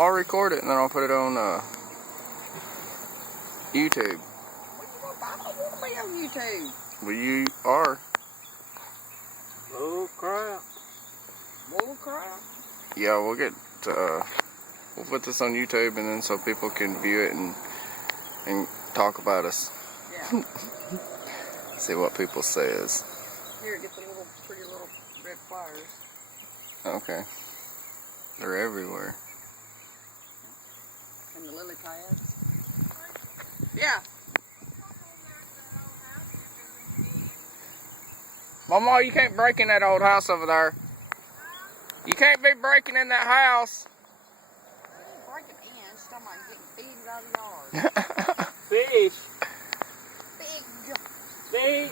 I'll record it and then I'll put it on YouTube. I don't want to be on YouTube. Well, you are. Oh crap. Bull crap. Yeah, we'll get we'll put this on YouTube and then so people can view it and talk about us. Yeah. See what people says. Here, get the little pretty little red flowers. Okay. They're everywhere. And the lily pads. Yeah. Mama, you can't break in that old house over there. You can't be breaking in that house. Breaking in, she's talking about getting feed out of the yard. Fish. Big. Big.